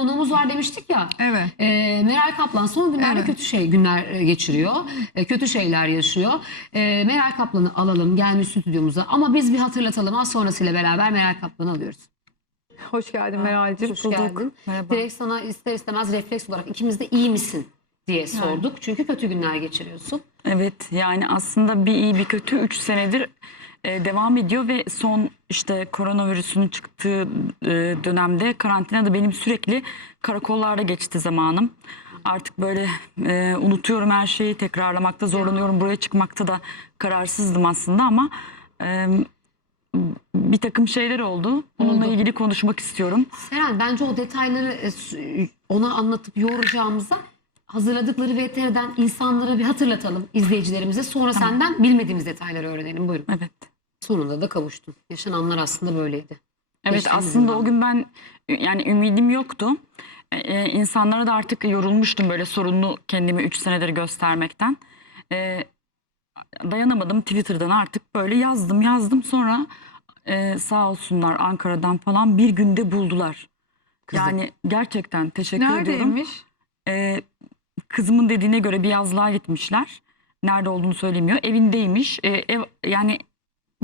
konuğumuz var demiştik ya. Evet. E, Meral Kaplan son günlerde Evet. kötü şey günler e, geçiriyor. E, kötü şeyler yaşıyor. E, Meral Kaplan'ı alalım gelmiş stüdyomuza ama biz bir hatırlatalım. Az sonrasıyla beraber Meral Kaplan'ı alıyoruz. Hoş geldin Meral'cim. Hoş geldin. Merhaba. Direkt sana ister istemez refleks olarak ikimiz de iyi misin diye sorduk. Çünkü kötü günler geçiriyorsun. Evet yani aslında bir iyi bir kötü 3 senedir e, devam ediyor ve son işte koronavirüsün çıktığı e, dönemde karantinada benim sürekli karakollarda geçti zamanım. Artık böyle e, unutuyorum her şeyi tekrarlamakta zorlanıyorum. Buraya çıkmakta da kararsızdım aslında ama e, bir takım şeyler oldu. Onunla Oldu. ilgili konuşmak istiyorum. Seren bence o detayları e, s- ona anlatıp yoracağımıza hazırladıkları VTR'den insanlara bir hatırlatalım izleyicilerimize. Sonra senden bilmediğimiz detayları öğrenelim. Buyurun. Evet. Sonunda da kavuştun. Yaşananlar aslında böyleydi. Evet Geçtiğimiz aslında o gün ben yani ümidim yoktu. Ee, insanlara da artık yorulmuştum böyle sorunlu kendimi 3 senedir göstermekten. Ee, dayanamadım Twitter'dan artık böyle yazdım yazdım sonra e, sağ olsunlar Ankara'dan falan bir günde buldular. Kızı. Yani gerçekten teşekkür ediyorum. Neredeymiş? Ee, kızımın dediğine göre bir yazlığa gitmişler. Nerede olduğunu söylemiyor. Evindeymiş. Ee, ev yani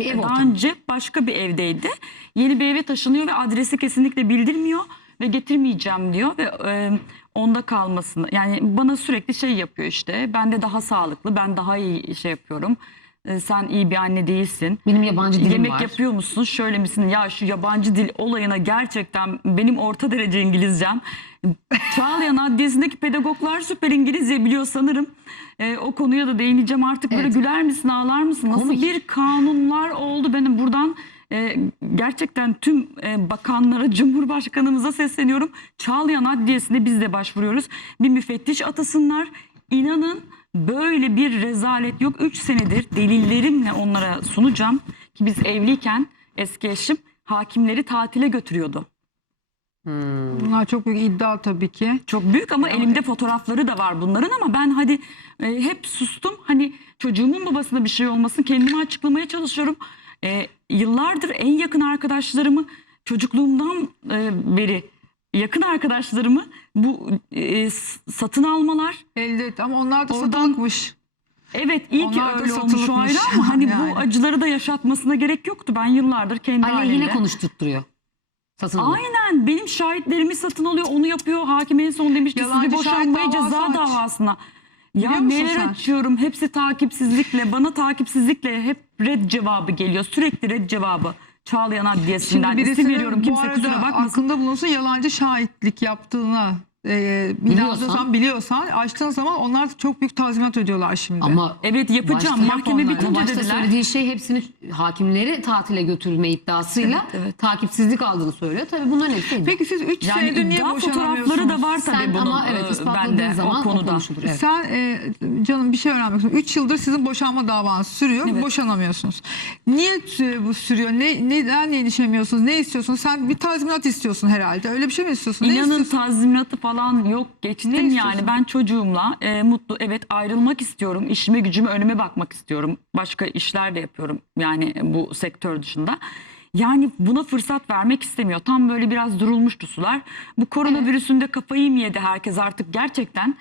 Bir ev daha ortamı. önce başka bir evdeydi. Yeni bir eve taşınıyor ve adresi kesinlikle bildirmiyor ve getirmeyeceğim diyor ve e, onda kalmasını yani bana sürekli şey yapıyor işte ben de daha sağlıklı ben daha iyi şey yapıyorum E, sen iyi bir anne değilsin Benim yabancı dilim yemek var. yapıyor musun şöyle misin ya şu yabancı dil olayına gerçekten benim orta derece İngilizcem Çağlayan Adliyesi'ndeki pedagoglar süper İngilizce biliyor sanırım. E, o konuya da değineceğim artık böyle Evet. güler misin ağlar mısın? Nasıl Komik. bir kanunlar oldu benim buradan e, gerçekten tüm e, bakanlara, Cumhurbaşkanımıza sesleniyorum. Çağlayan Adliyesi'ne biz de başvuruyoruz. Bir müfettiş atasınlar. İnanın böyle bir rezalet yok. 3 senedir delillerimle onlara sunacağım. Ki biz evliyken eski eşim hakimleri tatile götürüyordu. Hmm. Bunlar çok büyük iddia tabii ki. Çok büyük ama elimde fotoğrafları da var bunların ama ben hadi e, hep sustum. Hani çocuğumun babasına bir şey olmasın kendimi açıklamaya çalışıyorum. E, yıllardır en yakın arkadaşlarımı çocukluğumdan e, beri yakın arkadaşlarımı bu e, satın almalar. Elde et ama onlar da Oradan- satılıkmış. Evet iyi ki Onlar da öyle olmuş o ayrı ama hani yani. bu acıları da yaşatmasına gerek yoktu. Ben yıllardır kendi Aleyhine halimde. konuşturtturuyor. Satın alıyor. Aynen benim şahitlerimi satın alıyor onu yapıyor hakim en son demişti Yalancı sizi davası ceza aç. davasına. Ya neler sen? açıyorum hepsi takipsizlikle bana takipsizlikle hep red cevabı geliyor sürekli red cevabı Çağlayan Adliyesi'nden isim veriyorum kimse kusura bakmasın. aklında bulunsun yalancı şahitlik yaptığını e, Biliyorsan. biliyorsan, açtığın zaman onlar çok büyük tazminat ödüyorlar şimdi. Ama Evet yapacağım Başta mahkeme yap onları. Ama bitince başta dediler. söylediği şey hepsini hakimleri tatile götürme iddiasıyla Evet, evet. takipsizlik aldığını söylüyor. Tabii bunların hepsi. Peki siz 3 Yani senedir niye iddia boşanamıyorsunuz? fotoğrafları da var tabii Sen bunun ama evet e, ispatladığın bende zaman o o konuda. konuşulur. Evet. Sen e, canım bir şey öğrenmek istiyorum. 3 yıldır sizin boşanma davanız sürüyor. Evet. Boşanamıyorsunuz. Niye e, bu sürüyor? Ne, neden yenişemiyorsunuz? Ne istiyorsunuz? Sen bir tazminat istiyorsun herhalde. Öyle bir şey mi istiyorsun? Ne İnanın istiyorsun? tazminatı falan yok. Geçtim Ne yani. istiyorsun? ben çocuğumla e, mutlu evet ayrılmak istiyorum. İşime gücüme önüme bakmak istiyorum. Başka işler de yapıyorum yani bu sektör dışında. Yani buna fırsat vermek istemiyor. Tam böyle biraz durulmuştu sular. Bu koronavirüsünde kafayı mı yedi herkes artık? Gerçekten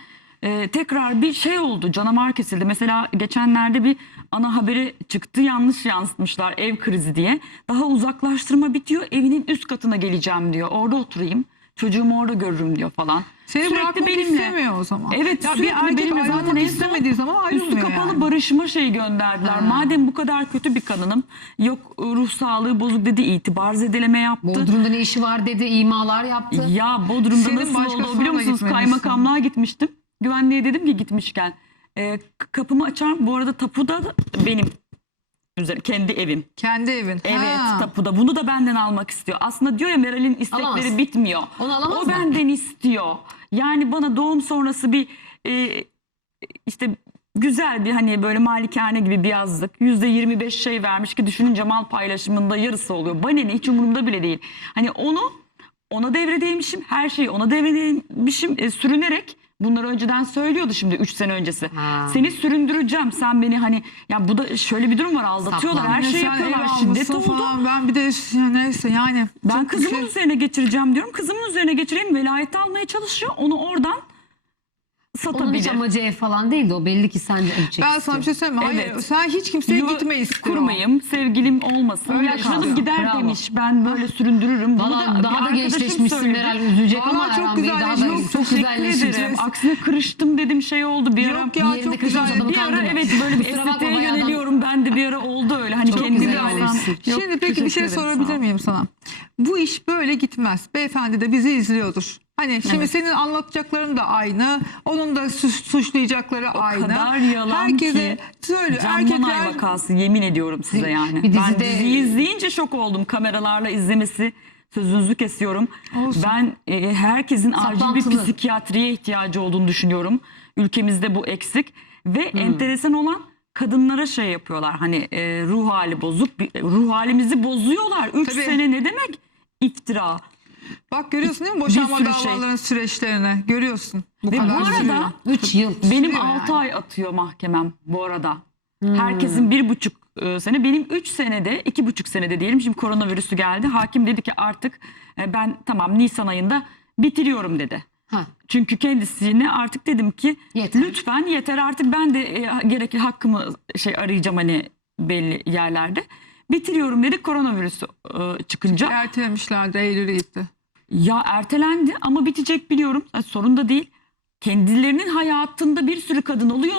e, tekrar bir şey oldu. Canavar kesildi. Mesela geçenlerde bir ana haberi çıktı. Yanlış yansıtmışlar ev krizi diye. Daha uzaklaştırma bitiyor. Evinin üst katına geleceğim diyor. Orada oturayım Çocuğumu orada görürüm diyor falan. Seni Sürekli bırakmak benimle. istemiyor o zaman. Evet ya bir erkek benimle zaten en istemediği zaman ayrılmıyor Üstü kapalı yani. barışma şey gönderdiler. Ha. Madem bu kadar kötü bir kadınım yok ruh sağlığı bozuk dedi itibar zedeleme yaptı. Bodrum'da ne işi var dedi, imalar yaptı. Ya Bodrum'da Senin nasıl oldu biliyor musunuz? Kaymakamlığa gitmiştim. Güvenliğe dedim ki gitmişken. e, kapımı açar bu arada tapuda da benim üzeri kendi evim. Kendi evin. Evet Ha. tapuda. Bunu da benden almak istiyor. Aslında diyor ya Meral'in istekleri Alamaz. bitmiyor. Onu alamaz o mı? benden istiyor. Yani bana doğum sonrası bir e, işte güzel bir hani böyle malikane gibi bir yazlık. Yüzde 25 şey vermiş ki düşününce mal paylaşımında yarısı oluyor. Bana ne hiç umurumda bile değil. Hani onu ona devredeymişim. Her şeyi ona devredeymişim. E, sürünerek Bunları önceden söylüyordu şimdi 3 sene öncesi. Ha. Seni süründüreceğim. Sen beni hani ya bu da şöyle bir durum var aldatıyorlar. Saplan. Her şey sen yapıyorlar. Şiddet oldu. falan. Ben bir de ya neyse yani. Ben kızımın şey- üzerine geçireceğim diyorum. Kızımın üzerine geçireyim. Velayeti almaya çalışıyor. Onu oradan Onun hiç satabilir. amacı ev falan değildi. O belli ki sence acı çekti. Ben sana bir şey söyleyeyim mi? Hayır Evet. sen hiç kimseye Yuva gitme istiyor. Kurmayayım, sevgilim olmasın. Öyle Yaşlanıp kalsın. gider Bravo. demiş. Ben böyle süründürürüm. Bunu Valla bir daha da arkadaşım gençleşmişsin söyledi. Meral üzülecek ama Vallahi çok Erhan Bey daha da güzelleşmiş. çok Teşekkür ederim. Aksine kırıştım dedim şey oldu bir ara. Yok ya Yerinde çok kızın güzel. adamı bir ara kandırma. evet böyle bir Kusura bakma estetiğe bayağı adam- yöneliyorum. Ben de bir ara oldu öyle. Hani Çok kendi güzel olmuşsun. Şimdi peki bir şey sorabilir miyim sana? Bu iş böyle gitmez. Beyefendi de bizi izliyordur. Hani şimdi Evet. senin anlatacakların da aynı. Onun da suç- suçlayacakları aynı. kadar yalan Herkese ki. söyle. Erkekler vakası yemin ediyorum size yani. Bir Ben dizide- diziyi izleyince şok oldum. Kameralarla izlemesi sözünüzü kesiyorum. Olsun. Ben e, herkesin acil bir psikiyatriye ihtiyacı olduğunu düşünüyorum. Ülkemizde bu eksik ve Hmm. enteresan olan kadınlara şey yapıyorlar. Hani e, ruh hali bozuk, ruh halimizi bozuyorlar. 3 Tabii. sene ne demek? İftira. Bak görüyorsun değil mi boşanma sürü şey. davalarının süreçlerini? Görüyorsun. Bu Ve kadar bu arada sürüyor. 3 yıl. Benim Sürüyor 6 yani. ay atıyor mahkemem bu arada. Hmm. Herkesin bir buçuk e, sene. Benim üç senede, iki buçuk senede diyelim. Şimdi koronavirüsü geldi. Hakim dedi ki artık e, ben tamam Nisan ayında bitiriyorum dedi. Ha. Çünkü kendisine artık dedim ki Yeter. lütfen yeter artık ben de e, gerekli hakkımı şey arayacağım hani belli yerlerde. Bitiriyorum dedi koronavirüsü e, çıkınca. Ertelemişlerdi Eylül'e gitti. Ya ertelendi ama bitecek biliyorum. Ha, Sorun da değil. Kendilerinin hayatında bir sürü kadın oluyor.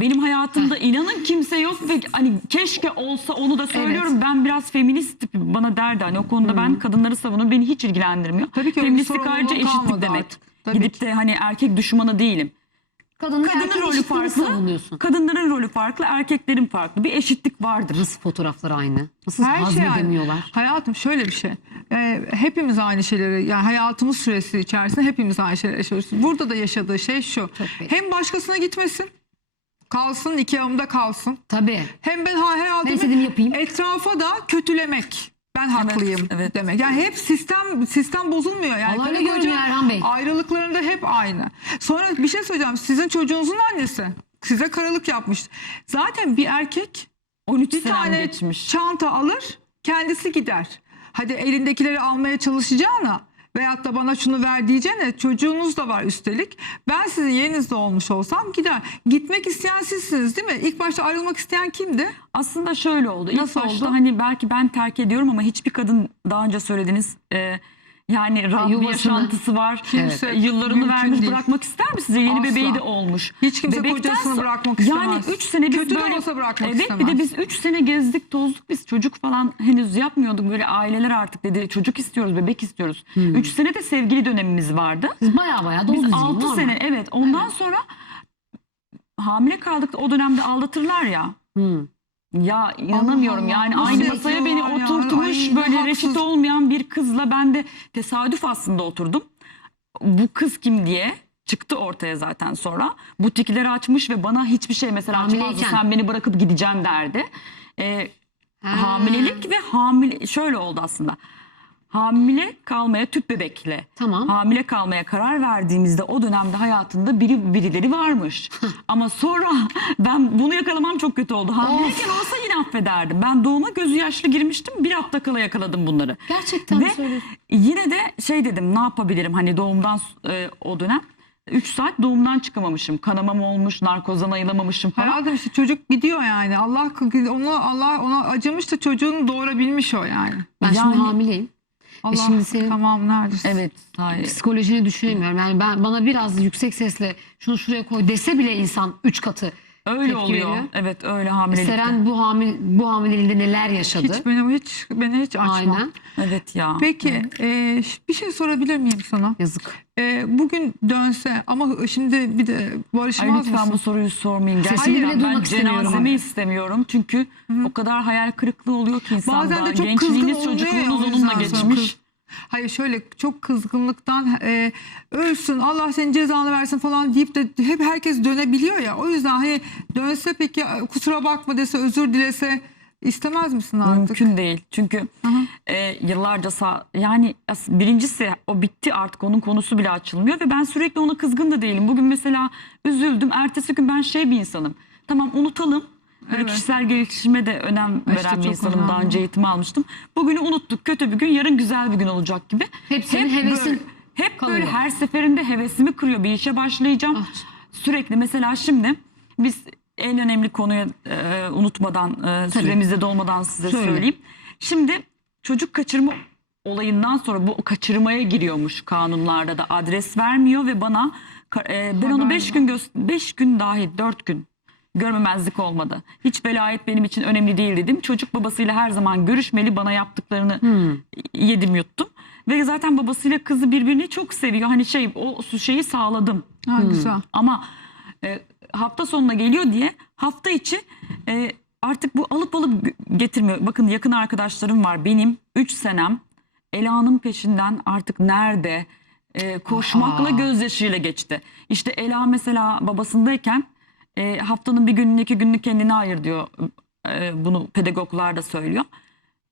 Benim hayatımda inanın kimse yok ve hani keşke olsa onu da söylüyorum. Ben biraz feminist tipim. Bana derdi hani o konuda ben kadınları savunuyorum. Beni hiç ilgilendirmiyor. Tabii ki Feministlik ayrıca eşitlik demek. artık. Tabii Gidip ki. de hani erkek düşmanı değilim. Kadının, Kadının rolü farklı. Kadınların rolü farklı, erkeklerin farklı. Bir eşitlik vardır. Nasıl fotoğraflar aynı? Nasıl Her şey aynı. Hayatım şöyle bir şey. Ee, hepimiz aynı şeyleri yani hayatımız süresi içerisinde hepimiz aynı şeyleri yaşıyoruz. Burada da yaşadığı şey şu. Hem başkasına gitmesin. Kalsın nikahımda kalsın. Tabii. Hem ben ha- herhalde Ben istediğimi yapayım. etrafa da kötülemek. Ben haklıyım evet. demek. Yani hep sistem sistem bozulmuyor. Yani Vallahi karı koca Erhan Bey. Ayrılıklarında hep aynı. Sonra bir şey söyleyeceğim. Sizin çocuğunuzun annesi size karalık yapmış. Zaten bir erkek 13 bir tane geçmiş. çanta alır kendisi gider. Hadi elindekileri almaya çalışacağına veyahut da bana şunu ver diyeceğine çocuğunuz da var üstelik. Ben sizin yerinizde olmuş olsam gider. Gitmek isteyen sizsiniz değil mi? İlk başta ayrılmak isteyen kimdi? Aslında şöyle oldu. İlk Nasıl başta oldu? hani belki ben terk ediyorum ama hiçbir kadın daha önce söylediniz e, yani rahat bir yaşantısı var. Kimse E, Yıllarını mümkün vermiş değil. bırakmak ister mi size? Yeni Asla. bebeği de olmuş. Hiç kimse Bebekten kocasını bırakmak Yani istemez. 3 sene biz Kötü de böyle olsa bırakmak evet, istemez. bir de biz 3 sene gezdik tozduk biz çocuk falan henüz yapmıyorduk. Böyle aileler artık dedi çocuk istiyoruz bebek istiyoruz. 3 sene de sevgili dönemimiz vardı. Siz baya baya dolu Biz diziyim, 6 normal. sene evet ondan sonra hamile kaldık o dönemde aldatırlar ya. Hı. Ya inanamıyorum Allah, yani nasıl aynı masaya beni yapıyorlar ya? oturtmuş Ay, böyle haksız. reşit olmayan bir kızla ben de tesadüf aslında oturdum. Bu kız kim diye çıktı ortaya zaten sonra. Butikleri açmış ve bana hiçbir şey mesela açmazdı. Sen beni bırakıp gideceksin derdi. Ee, Ha. hamilelik ve hamile şöyle oldu aslında. Hamile kalmaya tüp bebekle Tamam. hamile kalmaya karar verdiğimizde o dönemde hayatında biri birileri varmış. Ama sonra ben bunu yakalamam çok kötü oldu. Hamileyken olsa yine affederdim. Ben doğuma gözü yaşlı girmiştim. Bir hafta kala yakaladım bunları. Gerçekten Ve söylüyorsun. yine de şey dedim ne yapabilirim hani doğumdan e, o dönem 3 saat doğumdan çıkamamışım. Kanamam olmuş, narkozdan ayılamamışım falan. Hayatım işte çocuk gidiyor yani. Allah onu Allah ona acımış da çocuğunu doğurabilmiş o yani. Ben Yani- şimdi hamileyim. Allah şimdi senin- tamam neredesin? Evet. hayır. Psikolojini düşünemiyorum. Yani ben bana biraz yüksek sesle şunu şuraya koy dese bile insan üç katı. Öyle tepki oluyor. Evet öyle hamilelikte. Seren bu hamil bu hamileliğinde neler yaşadı? Hiç beni hiç beni hiç açma. Aynen. Evet ya. Peki e, bir şey sorabilir miyim sana? Yazık. E, bugün dönse ama şimdi bir de Ay barışmaz lütfen bu mısın? soruyu sormayın. Sesini bile ben duymak istemiyorum cenazemi istemiyorum. Çünkü o kadar hayal kırıklığı oluyor ki insanda. Bazen de çok kızgın Gençliğiniz, oluyor ya, çocukluğunuz onunla geçmiş. kız- Hayır şöyle çok kızgınlıktan e, ölsün Allah senin cezanı versin falan deyip de hep herkes dönebiliyor ya. O yüzden hani dönse peki kusura bakma dese özür dilese İstemez misin artık? Mümkün değil. Çünkü Hı hı. e, yıllarca sağ, yani birincisi o bitti artık onun konusu bile açılmıyor ve ben sürekli ona kızgın da değilim. Bugün mesela üzüldüm. Ertesi gün ben şey bir insanım. Tamam unutalım. Böyle Evet. kişisel gelişime de önem İşte veren bir insanım. Daha önce eğitim almıştım. Bugünü unuttuk. Kötü bir gün, yarın güzel bir gün olacak gibi. Hep senin Hep hevesin böyle- hep kalıyor. böyle her seferinde hevesimi kırıyor. Bir işe başlayacağım. Ah. Sürekli mesela şimdi biz en önemli konuyu e, unutmadan e, Tabii. süremizde dolmadan size Söyle. söyleyeyim. Şimdi çocuk kaçırma olayından sonra bu kaçırmaya giriyormuş kanunlarda da adres vermiyor ve bana e, ben onu Haber 5 ver. gün 5 gün dahi 4 gün görmemezlik olmadı. Hiç velayet benim için önemli değil dedim. Çocuk babasıyla her zaman görüşmeli bana yaptıklarını Hmm. yedim yuttum. Ve zaten babasıyla kızı birbirini çok seviyor. Hani şey o şeyi sağladım. Ha, güzel. Ama e, hafta sonuna geliyor diye hafta içi e, artık bu alıp alıp getirmiyor. Bakın yakın arkadaşlarım var. Benim 3 senem Ela'nın peşinden artık nerede e, koşmakla Aa. gözyaşıyla geçti. İşte Ela mesela babasındayken e, haftanın bir gününü iki gününü kendine ayır diyor. E, bunu pedagoglar da söylüyor.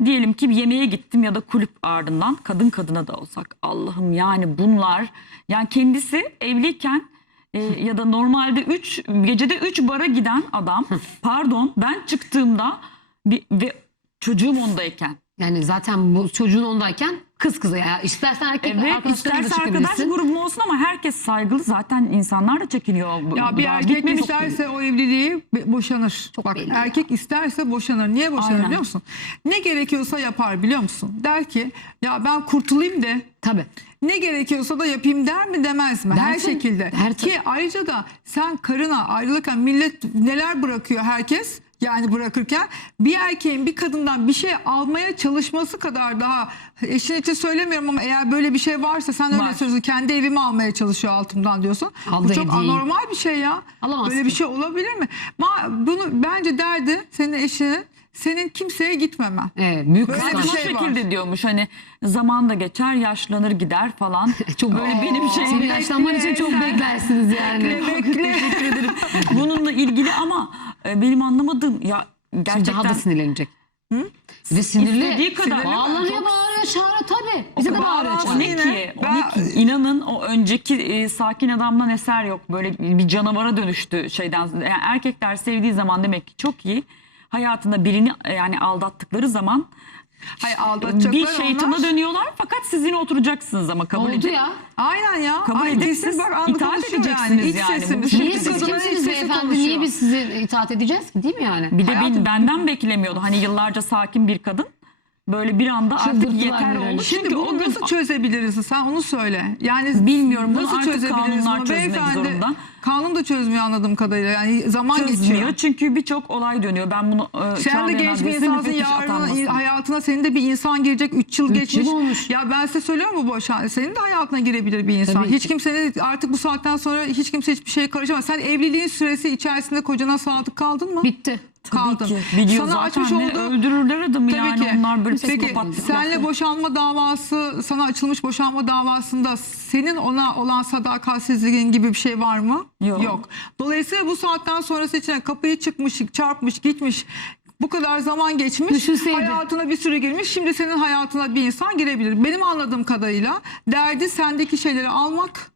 Diyelim ki bir yemeğe gittim ya da kulüp ardından kadın kadına da olsak Allah'ım yani bunlar yani kendisi evliyken e, ya da normalde 3 gecede 3 bara giden adam pardon ben çıktığımda bir, ve çocuğum ondayken Yani zaten bu çocuğun ondayken kız kıza ya. İstersen erkek evet isterse arkadaş grubum olsun ama herkes saygılı zaten insanlar da çekiniyor. bu- Ya bir erkek isterse o evliliği boşanır. Çok Bak belli erkek isterse boşanır. Niye boşanır Aynen. biliyor musun? Ne gerekiyorsa yapar biliyor musun? Der ki ya ben kurtulayım de Tabii. ne gerekiyorsa da yapayım der mi demez mi? Her Dersin. şekilde. Der. Ki ayrıca da sen karına ayrılırken millet neler bırakıyor herkes? Yani bırakırken bir erkeğin bir kadından bir şey almaya çalışması kadar daha eşin için söylemiyorum ama eğer böyle bir şey varsa sen öyle Var. söylüyorsun kendi evimi almaya çalışıyor altımdan diyorsun. Aldığı Bu çok hediyeyi. anormal bir şey ya. Alamaz Böyle bir şey olabilir mi? Ma bunu bence derdi senin eşinin senin kimseye gitmemen. Evet, büyük Böyle bir kıskanç. o şey var. şekilde diyormuş hani zaman da geçer yaşlanır gider falan. Çok böyle benim şeyim. Senin yaşlanman için çok beklersiniz yani. Teşekkür ederim. Bununla ilgili ama e, benim anlamadığım ya Şimdi gerçekten daha da sinirlenecek. Ve sinirli. İstediği kadar. Bağlanıyor, Çok- bağırıyor, çağırıyor tabii. Bize de bağırıyor, o çağırıyor. ne ki? O ben- ne ki? İnanın o önceki e, sakin adamdan eser yok. Böyle bir canavara dönüştü şeyden. Yani erkekler sevdiği zaman demek ki çok iyi. Hayatında birini yani aldattıkları zaman Hayır aldatacaklar bir şeytana onlar. dönüyorlar fakat sizin oturacaksınız ama kabul Oldu edin. ya. Aynen ya. Kabul Ay, edeceksiniz, bak itaat edeceksiniz İç yani. Bu sesimiz. Niye siz kimsiniz beyefendi? Niye biz sizi itaat edeceğiz ki değil mi yani? Bir de Hayatım- ben, benden beklemiyordu. Hani yıllarca sakin bir kadın böyle bir anda artık yeter beni oldu. Şimdi Çünkü bunu o gün nasıl çözebiliriz? Sen onu söyle. Yani Bilmiyorum, bunu nasıl artık çözebiliriz kanunlar bunu? çözmek Beyefendi, zorunda. Kanun da çözmüyor anladığım kadarıyla. Yani zaman çözmüyor. geçiyor. Çünkü birçok olay dönüyor. Ben bunu e, Sen de Çağlayan genç bir adresi insansın müfettiş yarın atanmasın. hayatına senin de bir insan girecek 3 yıl Üç geçmiş. yıl olmuş. Ya ben size söylüyorum bu boşan senin de hayatına girebilir bir insan. Tabii hiç ki. kimsenin artık bu saatten sonra hiç kimse hiçbir şeye karışamaz. Sen evliliğin süresi içerisinde kocana sadık kaldın mı? Bitti. Kaldın. Tabii ki. Biliyor Sana zaten açmış olduğu öldürürler adamı Tabii yani ki. onlar böyle Peki senle boşanma davası sana açılmış boşanma davasında senin ona olan sadakatsizliğin gibi bir şey var mı? Yok. Dolayısıyla bu saatten sonrası için kapıyı çıkmış, çarpmış, gitmiş. Bu kadar zaman geçmiş. Düşünseydi. Hayatına bir sürü girmiş. Şimdi senin hayatına bir insan girebilir. Benim anladığım kadarıyla derdi sendeki şeyleri almak.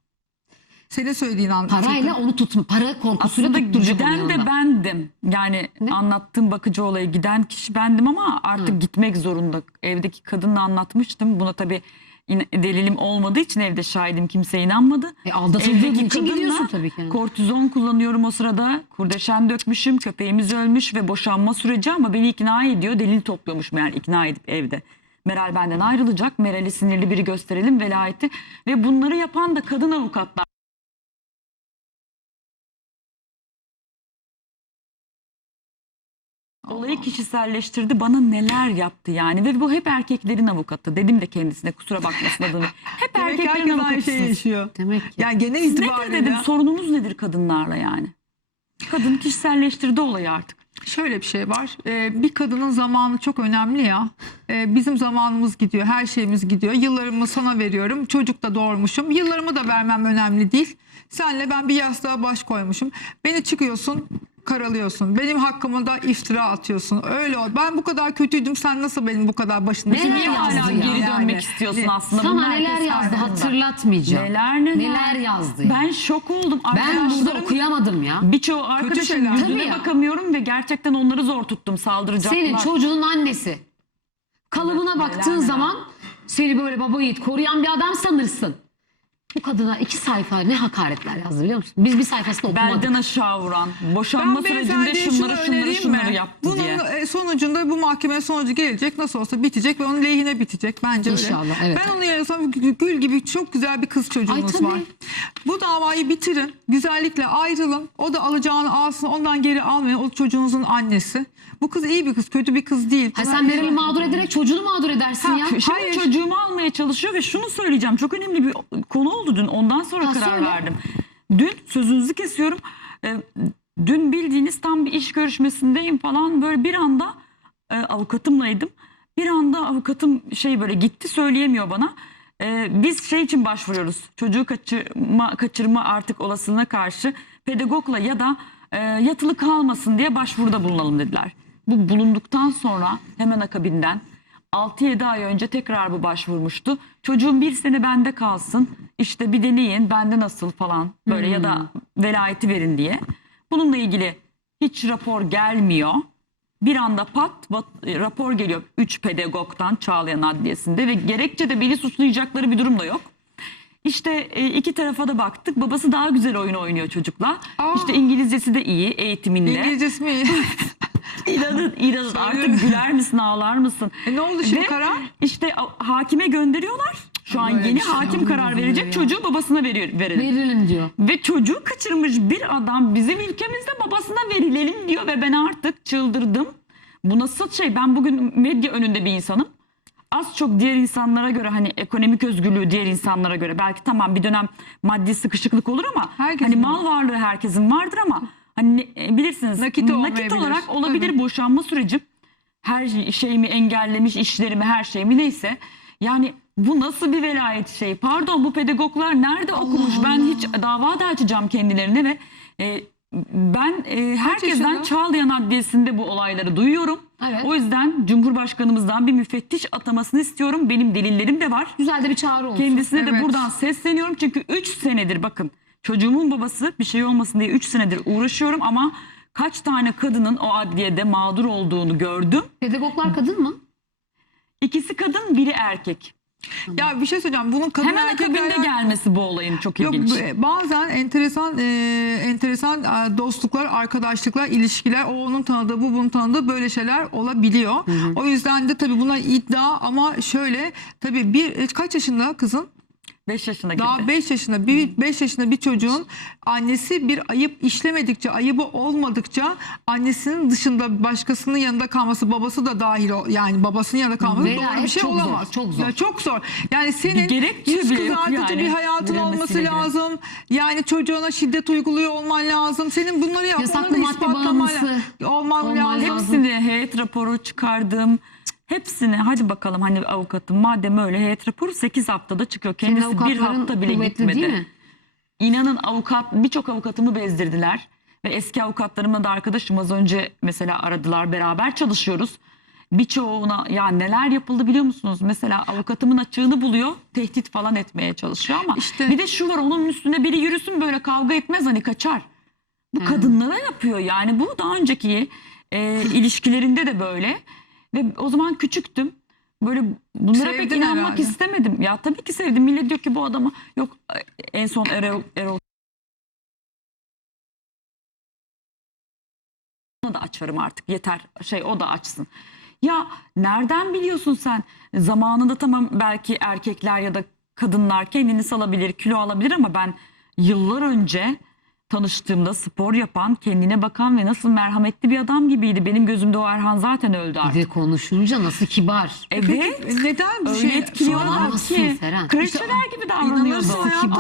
Senin söylediğin anlamda. Parayla onu tutma. Para korkusuyla Aslında tutturacak onun giden de bendim. Yani Ne? anlattığım bakıcı olayı giden kişi bendim ama artık gitmek zorunda. Evdeki kadınla anlatmıştım. Buna tabii in- delilim olmadığı için evde şahidim kimse inanmadı. E, aldatıldığın Evdeki için kadınla gidiyorsun tabii ki. Kortizon kullanıyorum o sırada. Kurdeşen dökmüşüm. Köpeğimiz ölmüş ve boşanma süreci ama beni ikna ediyor. Delil topluyormuş meğer ikna edip evde. Meral benden ayrılacak. Meral'i sinirli biri gösterelim velayeti. Ve bunları yapan da kadın avukatlar. Olayı kişiselleştirdi bana neler yaptı yani ve bu hep erkeklerin avukatı dedim de kendisine kusura bakmasın adını hep Demek erkeklerin herkes aynı avukatısınız. yaşıyor. Demek ki. Yani genel Siz nedir itibariyle. dedim sorununuz nedir kadınlarla yani? Kadın kişiselleştirdi olayı artık. Şöyle bir şey var. Ee, bir kadının zamanı çok önemli ya. Ee, bizim zamanımız gidiyor, her şeyimiz gidiyor. Yıllarımı sana veriyorum. Çocuk da doğurmuşum. Yıllarımı da vermem önemli değil. Senle ben bir yastığa baş koymuşum. Beni çıkıyorsun karalıyorsun. Benim hakkıma da iftira atıyorsun. Öyle ol. Ben bu kadar kötüydüm. Sen nasıl benim bu kadar başında? Neler Niye hala yazdı geri ya? dönmek istiyorsun aslında? Sana Bunun neler yazdı hatırlatmayacağım. Neler neler. Neler yazdı ya? Ben şok oldum. Ben burada okuyamadım ya. Birçoğu arkadaşım yüzüne ya. bakamıyorum ve gerçekten onları zor tuttum saldıracaklar. Senin çocuğun annesi. Kalıbına baktığın neler neler. zaman seni böyle baba yiğit koruyan bir adam sanırsın. Bu kadına iki sayfa ne hakaretler yazdı biliyor musun? Biz bir sayfasını okumadık. Belden aşağı vuran, boşanma sürecinde şunları şunları şunları yaptı Bunun diye. e, sonucunda bu mahkeme sonucu gelecek. Nasıl olsa bitecek ve onun lehine bitecek. Bence İnşallah, öyle. evet. Ben onu yarasam gül gibi çok güzel bir kız çocuğunuz Ay, tabii. var. Bu davayı bitirin. Güzellikle ayrılın. O da alacağını alsın. Ondan geri almayın. O çocuğunuzun annesi. Bu kız iyi bir kız. Kötü bir kız değil. Ha, sen Meral'i mağdur ederek çocuğunu mağdur edersin ya. Şimdi Hayır. çocuğumu almaya çalışıyor ve şunu söyleyeceğim. Çok önemli bir konu oldu dün. Ondan sonra Ha, karar söyle. verdim. Dün sözünüzü kesiyorum. Ee, dün bildiğiniz tam bir iş görüşmesindeyim falan. Böyle bir anda e, avukatımlaydım. Bir anda avukatım şey böyle gitti söyleyemiyor bana. Ee, biz şey için başvuruyoruz. Çocuğu kaçırma, kaçırma artık olasılığına karşı pedagogla ya da e, yatılı kalmasın diye başvuruda bulunalım dediler. Bu bulunduktan sonra hemen akabinden 6-7 ay önce tekrar bu başvurmuştu. Çocuğum bir sene bende kalsın. İşte bir deneyin bende nasıl falan böyle ya da velayeti verin diye. Bununla ilgili hiç rapor gelmiyor. Bir anda pat, rapor geliyor 3 pedagogtan Çağlayan Adliyesi'nde ve gerekçe de beni suçlayacakları bir durum da yok. İşte e, iki tarafa da baktık. Babası daha güzel oyun oynuyor çocukla. Aa. İşte İngilizcesi de iyi eğitiminde. İngilizcesi mi? İnanın, inanın artık güler misin ağlar mısın? E ne oldu şimdi Ve karar? İşte hakime gönderiyorlar. Şu an Böyle yeni bir şey hakim olmaz karar ya. verecek. Çocuğu babasına veriyor, verelim. Veririm diyor. Ve çocuğu kaçırmış bir adam bizim ülkemizde babasına verilelim diyor ve ben artık çıldırdım. Bu nasıl şey? Ben bugün medya önünde bir insanım. Az çok diğer insanlara göre hani ekonomik özgürlüğü diğer insanlara göre belki tamam bir dönem maddi sıkışıklık olur ama Herkesin hani mal varlığı herkesin vardır ama hani e, bilirsiniz Nakit nakit, olmayabilir. olarak olabilir boşanma sürecim. Her şeyimi engellemiş, işlerimi, her şeyimi neyse. Yani bu nasıl bir velayet şey? Pardon bu pedagoglar nerede okumuş? Ben hiç dava da açacağım kendilerine ve e, ben e, herkesten yaşında? Çağlayan Adliyesi'nde bu olayları duyuyorum. Evet. O yüzden Cumhurbaşkanımızdan bir müfettiş atamasını istiyorum. Benim delillerim de var. Güzel de bir çağrı olsun. Kendisine de Evet. buradan sesleniyorum. Çünkü 3 senedir bakın çocuğumun babası bir şey olmasın diye 3 senedir uğraşıyorum ama kaç tane kadının o adliyede mağdur olduğunu gördüm. Pedagoglar kadın mı? İkisi kadın, biri erkek. Ya bir şey söyleyeceğim. Bunun kadın Hemen erkek akabinde alak- gelmesi bu olayın çok Yok ilginç. bu- bazen enteresan e, enteresan e, dostluklar, arkadaşlıklar, ilişkiler o onun tanıdığı, bu bunun tanıdığı böyle şeyler olabiliyor. O yüzden de tabii buna iddia ama şöyle tabii bir e, kaç yaşında kızın? 5 yaşına girdi. Daha 5 yaşında bir 5 yaşında bir çocuğun annesi bir ayıp işlemedikçe, ayıbı olmadıkça annesinin dışında başkasının yanında kalması, babası da dahil o yani babasının yanında kalması Velayet doğru bir şey çok zor, olamaz. çok zor. Ya çok zor. Yani senin Bir gerekçe yüz bile yok kızartıcı yani bir hayatın olması ilgili. lazım. Yani çocuğuna şiddet uyguluyor olman lazım. Senin bunları yap, Yasaklı onları da madde ispatlaman bağımlısı olman olman lazım. lazım. Hepsini heyet raporu çıkardım. Hepsini hadi bakalım hani avukatım madem öyle heyet raporu 8 haftada çıkıyor. Kendisi bir hafta bile gitmedi. değil mi? İnanın avukat birçok avukatımı bezdirdiler. Ve eski avukatlarımla da arkadaşım az önce mesela aradılar beraber çalışıyoruz. Birçoğuna ya neler yapıldı biliyor musunuz? Mesela avukatımın açığını buluyor tehdit falan etmeye çalışıyor ama İşte- bir de şu var onun üstüne biri yürüsün böyle kavga etmez hani kaçar. Bu kadınlara yapıyor yani bu daha önceki e, ilişkilerinde de böyle ve o zaman küçüktüm. Böyle bunlara pek Sevdin inanmak herhalde. istemedim. Ya tabii ki sevdim. Millet diyor ki bu adamı yok en son Erol, Erol da açarım artık yeter şey o da açsın. Ya nereden biliyorsun sen zamanında tamam belki erkekler ya da kadınlar kendini salabilir kilo alabilir ama ben yıllar önce tanıştığımda spor yapan kendine bakan ve nasıl merhametli bir adam gibiydi. Benim gözümde o Erhan zaten öldü Bir artık. de konuşunca nasıl kibar. Evet. Peki, neden bir şey etkiliyorlar ki. Seren. Kraliçeler gibi davranıyordu.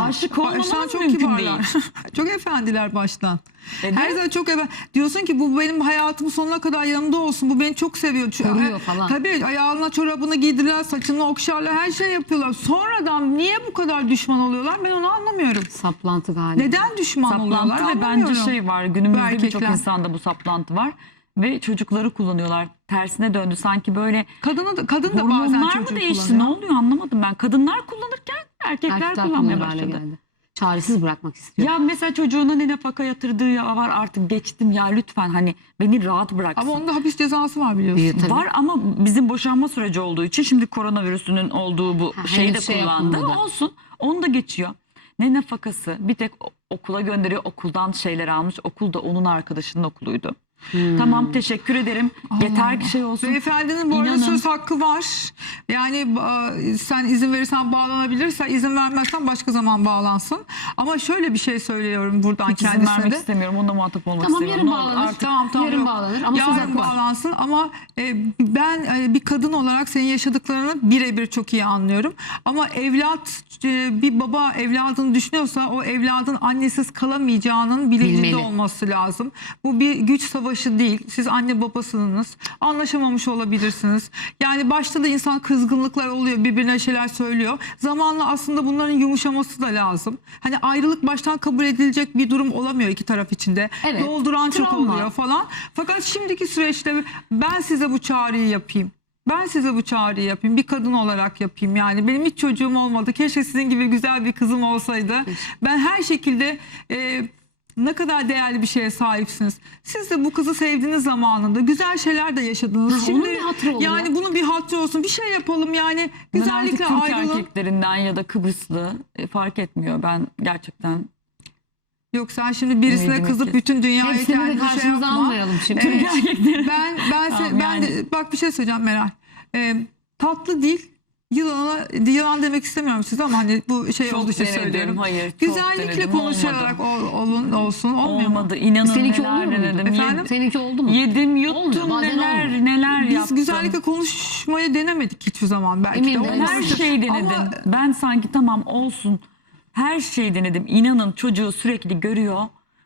Aşık çok mümkün kibarlar. değil. çok efendiler baştan. Dedi. Her zaman çok eve diyorsun ki bu benim hayatım sonuna kadar yanımda olsun. Bu beni çok seviyor. Koruyor falan. Tabii ayağına çorabını giydirirler, saçını okşarlar, her şey yapıyorlar. Sonradan niye bu kadar düşman oluyorlar? Ben onu anlamıyorum. Saplantı galiba. Neden düşman oluyorlar? saplantı ve Anlamıyorum. bence şey var günümüzde birçok erkekler. insanda bu saplantı var ve çocukları kullanıyorlar. Tersine döndü sanki böyle Kadını da, kadın da bazen hormonlar mı çocuğu değişti kullanıyor. ne oluyor anlamadım ben. Kadınlar kullanırken erkekler, Erkekler kullanmaya kullanır hale başladı. geldi. Çaresiz bırakmak istiyor. Ya mesela çocuğuna ne nafaka yatırdığı ya var artık geçtim ya lütfen hani beni rahat bıraksın. Ama onda hapis cezası var biliyorsun. İyi, tabii. Var ama bizim boşanma süreci olduğu için şimdi koronavirüsünün olduğu bu Ha, şeyi de şey kullandı. Olsun. Onu da geçiyor. Ne nafakası bir tek okula gönderiyor okuldan şeyler almış. Okul da onun arkadaşının okuluydu. Tamam teşekkür ederim. Yeter ki şey olsun. Beyefendinin bu arada İnanın. söz hakkı var. Yani e, sen izin verirsen bağlanabilirsen, izin vermezsen başka zaman bağlansın. Ama şöyle bir şey söylüyorum buradan Hiç izin kendisine vermek de. istemiyorum. Onunla muhatap olmak Tamam, istemiyorum. yarın Ne olur bağlanır. artık Tamam tamam. Yarın yok. bağlanır ama söz Yarın hakkı var. bağlansın ama e, ben e, bir kadın olarak senin yaşadıklarını birebir çok iyi anlıyorum. Ama evlat e, bir baba evladını düşünüyorsa o evladın annesiz kalamayacağının bilincinde Bilmeli. olması lazım. Bu bir güç savaşı değil. Siz anne babasınız. Anlaşamamış olabilirsiniz. Yani başta da insan kızgınlıklar oluyor. Birbirine şeyler söylüyor. Zamanla aslında bunların yumuşaması da lazım. Hani ayrılık baştan kabul edilecek bir durum olamıyor iki taraf içinde. Evet. Dolduran çok Travma. oluyor falan. Fakat şimdiki süreçte ben size bu çağrıyı yapayım. Ben size bu çağrıyı yapayım. Bir kadın olarak yapayım yani. Benim hiç çocuğum olmadı. Keşke sizin gibi güzel bir kızım olsaydı. Ben her şekilde e, ne kadar değerli bir şeye sahipsiniz. Siz de bu kızı sevdiğiniz zamanında güzel şeyler de yaşadınız. Ha, onun bir hatırı oluyor. Yani bunun bir hatırı olsun. Bir şey yapalım yani. Ben artık Güzellikle Türk ayrılın. erkeklerinden ya da Kıbrıslı e, fark etmiyor. Ben gerçekten Yok sen şimdi birisine Ümidimi kızıp bütün dünyayı Hepsini de kendine şey karşımıza yapma. almayalım şimdi. Evet. ben ben se- Tamam, ben yani. de, bak bir şey söyleyeceğim Meral. Ee, tatlı değil. Yılana yılan demek istemiyorum size ama hani bu şey Çok olduğu için denedim, söylüyorum. hayır, Güzellikle denedim, konuşarak ol- olun olsun olmuyor mu? olmadı. İnanın Seninki neler oluyor muydu? denedim. Efendim? Seninki oldu mu? Yedim Olmuyor, yuttum bazen neler olmuyor. neler Biz yaptım. güzellikle konuşmayı denemedik hiçbir zaman belki Eminim de. Her şeyi denedim. Ama Ben sanki tamam olsun. Her şeyi denedim. İnanın çocuğu sürekli görüyor.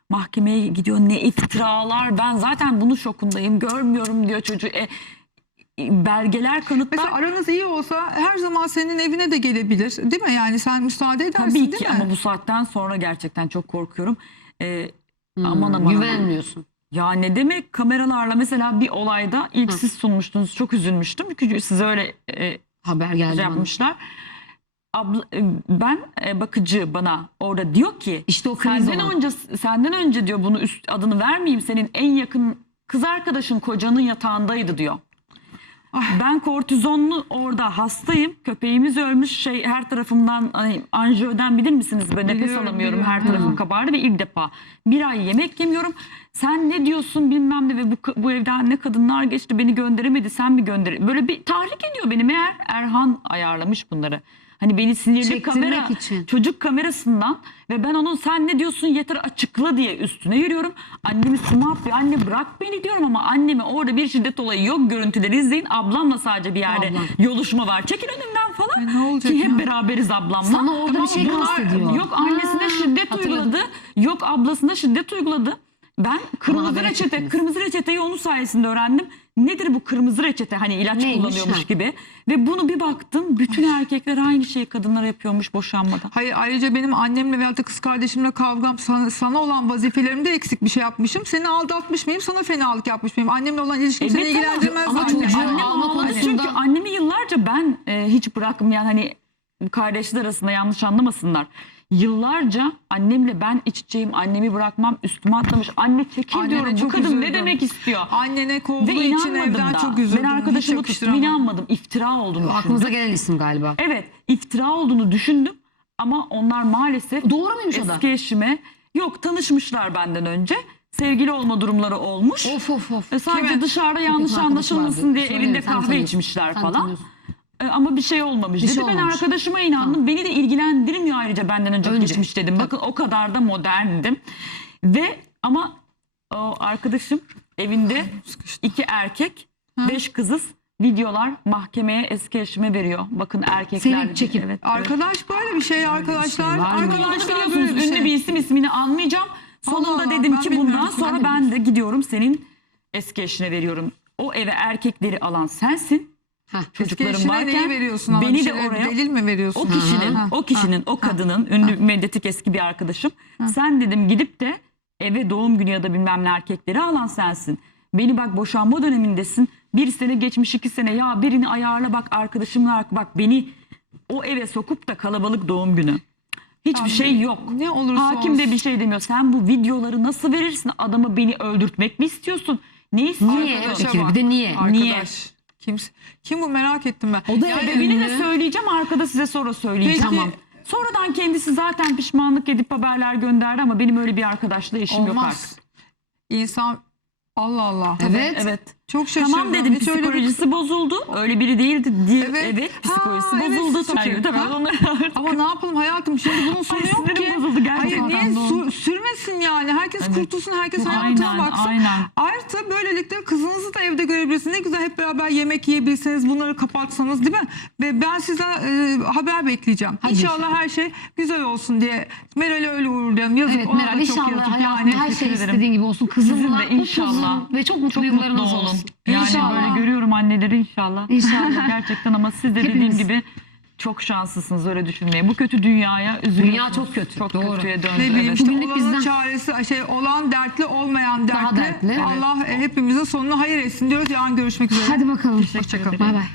Mahkemeye gidiyor. Ne iftiralar. Ben zaten bunun şokundayım. Görmüyorum diyor çocuğu. E, belgeler, kanıtlar. mesela aranız iyi olsa her zaman senin evine de gelebilir. Değil mi? Yani sen müsaade edersin Tabii değil ki mi? ama bu saatten sonra gerçekten çok korkuyorum. E, Hmm, aman aman. Güvenmiyorsun. Ya ne demek kameralarla mesela bir olayda ilk siz sunmuştunuz. Çok üzülmüştüm. Çünkü size öyle e, Haber geldi şey bana. yapmışlar. Abla, e, ben e, bakıcı bana orada diyor ki İşte o kriz senden olan. önce senden önce diyor bunu üst adını vermeyeyim senin en yakın kız arkadaşın kocanın yatağındaydı diyor. Ben kortizonlu orada hastayım. Köpeğimiz ölmüş. Şey her tarafımdan hani anjiyoden bilir misiniz? Böyle nefes Biliyorum, alamıyorum. biliyorum. Her tarafım kabardı ve ilk defa bir ay yemek yemiyorum. Sen ne diyorsun bilmem ne ve bu, bu evden ne kadınlar geçti beni gönderemedi sen mi gönder? Böyle bir tahrik ediyor beni. Meğer Erhan ayarlamış bunları. Hani beni sinirli Çektirmek kamera için. çocuk kamerasından ve ben onun sen ne diyorsun yeter açıkla diye üstüne yürüyorum. Annemi ne yapıyor? Anne bırak beni diyorum ama anneme orada bir şiddet olayı yok görüntüleri izleyin. Ablamla sadece bir yerde Ablam. yoluşma var. Çekil önümden falan. E, ne olacak Ki hep ya? beraberiz ablamla. Sana orada bir şey kastediyor. Yok annesine Ha, şiddet uyguladı. Yok ablasına şiddet uyguladı. Ben kırmızı habere reçete, çıktınız. kırmızı reçeteyi onun sayesinde öğrendim. Nedir bu kırmızı reçete? Hani ilaç Neymiş kullanıyormuş ha? gibi. Ve bunu bir baktım. Bütün erkekler aynı şeyi kadınlara yapıyormuş boşanmada. Hayır ayrıca benim annemle veyahut da kız kardeşimle kavgam sana, sana olan vazifelerimde eksik bir şey yapmışım. Seni aldatmış mıyım? Sana fenalık yapmış mıyım? Annemle olan ilişkim seni Evet ama- ilgilendirmez ama çocuğu Annem alma ağladı konusunda- çünkü annemi yıllarca ben e, hiç bırakmayan hani kardeşler arasında yanlış anlamasınlar. Yıllarca annemle ben iç içeyim annemi bırakmam üstüme atlamış. Anne çekil Annene diyorum bu çok kadın ne üzüldüm. demek istiyor? Annene kovduğu Ve için inanmadım evden da. çok üzüldüm. Ben arkadaşımı Hiç tuttum yakıştıramam. inanmadım. İftira olduğunu düşündüm. Aklımıza gelen isim galiba. Evet iftira olduğunu düşündüm ama onlar maalesef Doğru muymuş o da? eski eşime yok tanışmışlar benden önce. Sevgili olma durumları olmuş. Of of of. E, Sadece Kime? dışarıda yanlış yakın anlaşılmasın diye Söylerim, evinde sen kahve tanıyorsun. içmişler Sen falan. tanıyorsun. E, Ama bir şey olmamış Bir dedi. şey ben olmamış. arkadaşıma inandım. Beni de ilgilendirmiyor ayrıca benden önce, Önce. geçmiş dedim. Bakın o kadar da moderndim. Ve ama o arkadaşım evinde iki erkek, beş kızız videolar mahkemeye eski eşime veriyor. Bakın erkekler. Seni çekip. Evet, evet. Arkadaş böyle bir şey arkadaşlar. Bunu da arkadaşlar böyle bir ünlü şey. bir isim ismini anmayacağım. Sonunda Allah dedim ki bundan sonra ben de gidiyorum senin eski eşine veriyorum. O eve erkekleri alan sensin. Heh. Çocuklarım varken veriyorsun ama beni de oraya delil mi veriyorsun? o kişinin, Ha, o kişinin, ha, o ha. kadının ünlü medyatik eski bir arkadaşım. Sen dedim gidip de eve doğum günü ya da bilmem ne erkekleri alan sensin. Beni bak boşanma dönemindesin. Bir sene geçmiş iki sene ya birini ayarla bak arkadaşımla bak beni o eve sokup da kalabalık doğum günü. Hiçbir Tamam. şey yok. Ne olursa Hakim de olsun. bir şey demiyor. Sen bu videoları nasıl verirsin? Adamı beni öldürtmek mi istiyorsun? Ne istiyorsun? Niye? Arkadaşa bir de niye? Niye? Kim, kim bu merak ettim ben. O da Yani Sebebini de söyleyeceğim arkada size sonra söyleyeceğim. Peki. Tamam. Sonradan kendisi zaten pişmanlık edip haberler gönderdi ama benim öyle bir arkadaşla işim yok artık. Olmaz. İnsan Allah Allah. Evet. Evet. Çok şaşırdım. Tamam dedim Hiç öyle bir- psikolojisi bozuldu. Öyle biri değildi diye. Evet. Evet. Ha, psikolojisi evet, bozuldu. iyi. Tabii. Ha. Onları Ama ne yapalım hayatım şimdi bunun sonu Ay, yok ki. bozuldu gerçekten Hayır niye. Su- sürmesin yani. Herkes Evet. kurtulsun, herkes hayatına Aynen, baksın. aynen. Artı böylelikle kızınızı da evde görebilirsiniz. Ne güzel hep beraber yemek yiyebilseniz, bunları kapatsanız değil mi? Ve ben sizden e, haber bekleyeceğim. Hadi inşallah inşallah. her şey güzel olsun diye. Meral'i öyle uğurlayalım. Yazık Evet Meral da çok inşallah yazık. Yani her şey ederim. istediğin gibi olsun. Kızımla Sizin de inşallah. ve çok mutlu çok yıllarınız mutlu olun. Yani İnşallah. böyle görüyorum anneleri inşallah. İnşallah. Gerçekten ama siz de dediğim Hepimiz. gibi çok şanslısınız öyle düşünmeye. Bu kötü dünyaya üzülüyorsunuz. Dünya çok kötü, Çok doğru. kötüye döndü. ne bileyim evet. işte Bugünlük olanın bizden. çaresi şey olan dertli olmayan dertli. Daha dertli. Allah hepimizin sonunu hayır etsin diyoruz. Yarın görüşmek üzere. Hadi bakalım. Teşekkür Hoşça kalın. ederim. Bay bay.